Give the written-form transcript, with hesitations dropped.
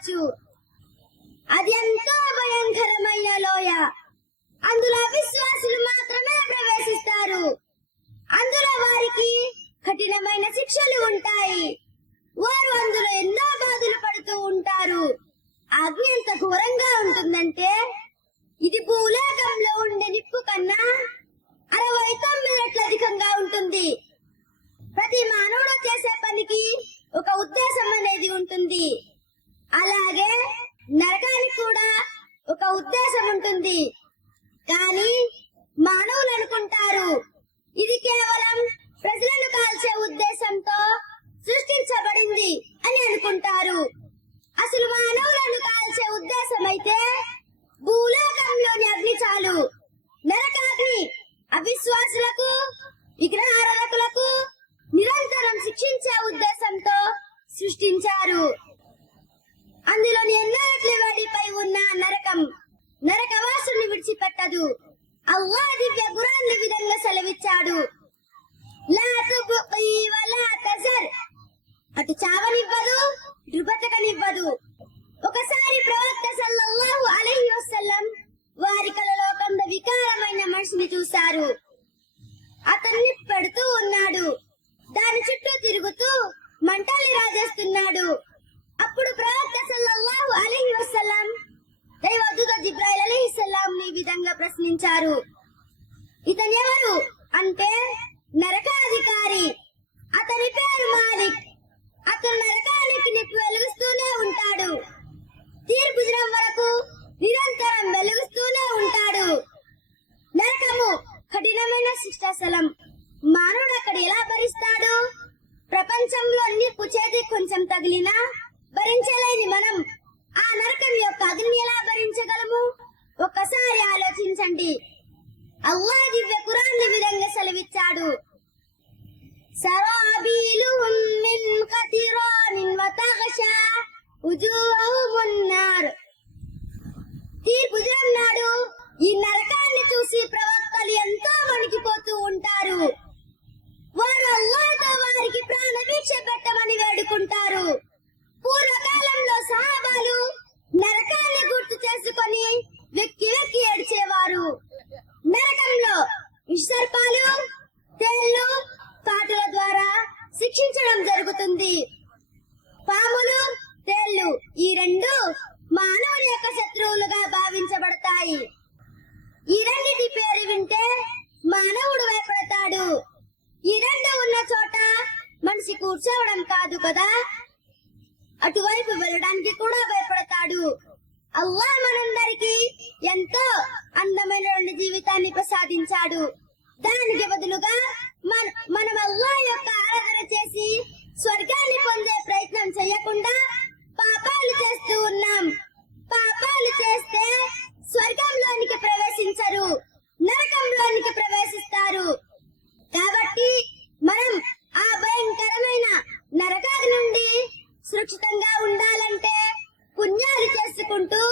చూడవచ్చు. అది ఎంతో భయంకరమైన లోయ. అందులో అవిశ్వాసులు మాత్రమే ప్రవేశిస్తారు. అందులో వారికి కఠినమైన శిక్షలు ఉంటాయి. వారు అందులో ఎన్నో బాధలు పడుతూ ఉంటారు. అగ్ని ఎంత ఘోరంగా ఉంటుందంటే ఇది భూలోకంలో ఉండే నిప్పు కన్నా 69 రెట్లు అధికంగా ఉంటుంది. ప్రతి మానవుడు చేసే పనికి ఒక ఉద్దేశం అనేది ఉంటుంది. అలాగే నరకానికి కూడా ఒక ఉద్దేశం ఉంటుంది. కానీ మానవులు అనుకుంటారు ఇది కేవలం ప్రజలను కాల్చే ఉద్దేశంతో సృష్టించబడింది అని అనుకుంటారు. అసలు మానవులను కాల్చే ఉద్దేశం అయితే భూలోకంలోని అగ్ని చాలు. నరకాగ్ని అవిశ్వాసులకు, విగ్రహారాధకులకు నిరంతరం శిక్షించే ఉద్దేశంతో సృష్టించారు. అందులోని ఎన్నో రెట్ల వేడిపై ఉన్న నరకం నరకవాసుని విడిచిపెట్టదు. అల్లాహ్ దివ్య ఖురాన్ ఈ విధంగా సెలవిచ్చాడు, లా తుబ్ఖీ వలా తజర్, అటు చావనివ్వదు, ఇటు బతకనివ్వదు. ఒకసారి ప్రవక్త సల్లల్లాహు అలైహి వసల్లం వారి కలలో కొంత వికారమైన మనిషిని చూశారు. అతన్ని పెడుతూ ఉన్నాడు. దాని చుట్టూ తిరుగుతూ మంటల్ని రాజేస్తున్నాడు. అప్పుడు ప్రవక్త సల్లల్లాహు అలైహి వసల్లం దైవదూత జిబ్రాయిల్ అలైహిస్సలాం ఈ విధంగా ప్రశ్నించారు, ఇతను ఎవరు అంటే నరకాధికారి. అతని పేరు మాలిక్. అతను నరకానికి నిప్పు వెలుగుస్తూనే ఉంటాడు. తీర్పు దినం వరకు నిరంతరం వెలుగుస్తూనే ఉంటాడు. నరకము కఠినమైన శిక్షాస్థలం. మానవుడు అక్కడ ఎలా భరిస్తాడు? ప్రపంచంలో నిప్పు చేతికి కొంచెం తగిలినా భరించలేని మనం ఆ నరకం యొక్క అగ్ని ఎలా భరించగలము? ఒక్కసారి ఆలోచించండి. అల్లాహ్ దివ్య ఖురాన్ ఈ విధంగా సెలవిచ్చాడు, సరాబీలుహుం మిన్ ఖతిరానిన్ వతగ్షా ఉజూహుమున్ నార్. తీర్పు దినం నాడు ఈ నరకాన్ని చూసి ప్రవక్తలు ఎంతో వణికిపోతూ ఉంటారు. వారు అల్లాహ్తో వారికి ప్రాణభిక్ష పెట్టమని వేడుకుంటారు. పూర్వకాలంలో సహాబాలు నరకాన్ని గుర్తు చేసుకొని వెక్కి వెక్కి ఏడ్చేవారు. నరకంలో విషసర్పాలు, తేళ్లు, కాటుల ద్వారా శిక్షించడం జరుగుతుంది. పాములు, తేళ్లు ఈ రెండు మానవుని యొక్క శత్రువులుగా భావించబడతాయి. ఈ రెండిటి పేరు వింటే మానవుడు భయపడతాడు. ఈ రెండు ఉన్న చోట మనిషి కూర్చోవడం కాదు కదా, అటువైపు వెళ్ళడానికి కూడా భయపడతాడు. అల్లాహ్ మనందరికీ ఎంతో అందమైన జీవితాన్ని ప్రసాదించాడు. దానికి బదులుగా మనం అల్లాహ్ యొక్క ఆరాధన చేసి స్వర్గాన్ని పొందే ప్రయత్నం చేయకుండా పాపాలు చేస్తూ ఉన్నాం. పాపాలు చేస్తే స్వర్గంలోనికి ప్రవేశించరు, నరకంలోనికి ప్రవేశిస్తారు. కాబట్టి మనం ఆ భయంకరమైన నరకాల నుండి సురక్షితంగా ఉండాలంటే పుణ్యాలు చేసుకుంటూ